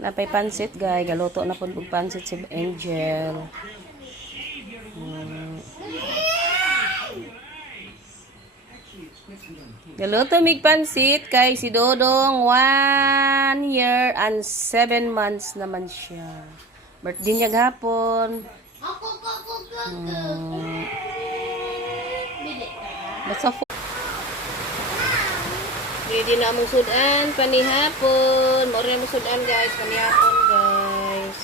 Napay pansit, guys. Galuto na po pansit si Angel. Galuto mig pansit kay si Dodong 1 year and 7 months naman siya. Birthday niya gahapon. Basta ready na among sudan panihapon. Mo rin among sudan guys, panihapon guys.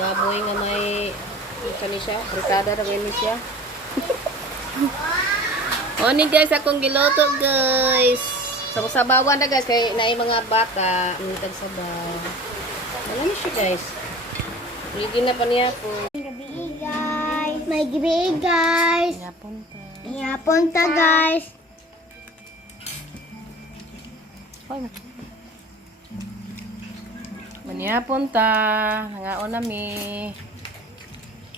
Baboy nga may kani siya, ricada ra gani siya. Oni guys, akong giloto guys. Sabawan na guys kay naay mga bata, tag sabaw. Wala na siya guys. Ready na panihapon. Gabi guys. May gabi guys. Panihapon ta guys. Manihapon ta. Nangaon nami.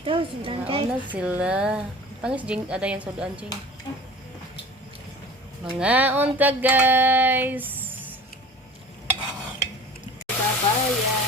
Nangaon na sila. Tangis jing ada yang sudan jing. Mangaon ta guys. Papaya.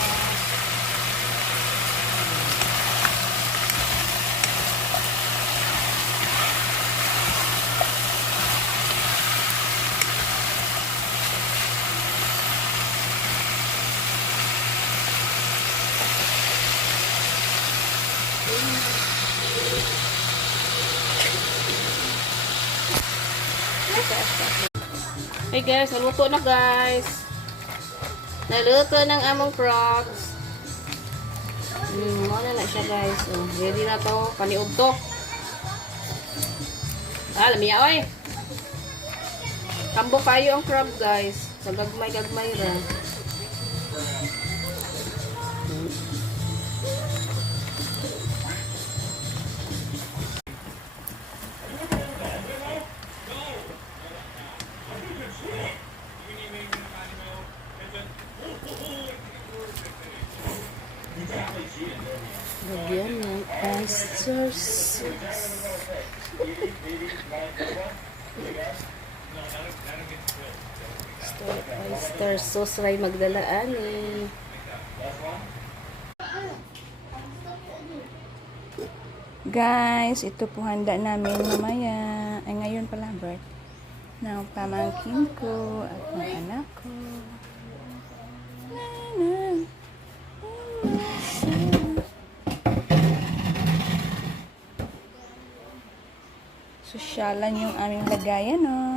Hey guys, naluto na guys. Naluto ng among frogs. Ano na siya guys. Ready na to. Paniog to. Lamiya oy. Kambo kayo ang frog guys. Sa gagmay-gagmay ra. Lagyan ng oyster sauce. Oyster sauce ray magdalaan eh. Guys, ito po handa namin mamaya. Ay ngayon pala, Bert. Ng pamangkin ko at ng anak ko. Sosyalan yung aming lagayan, no?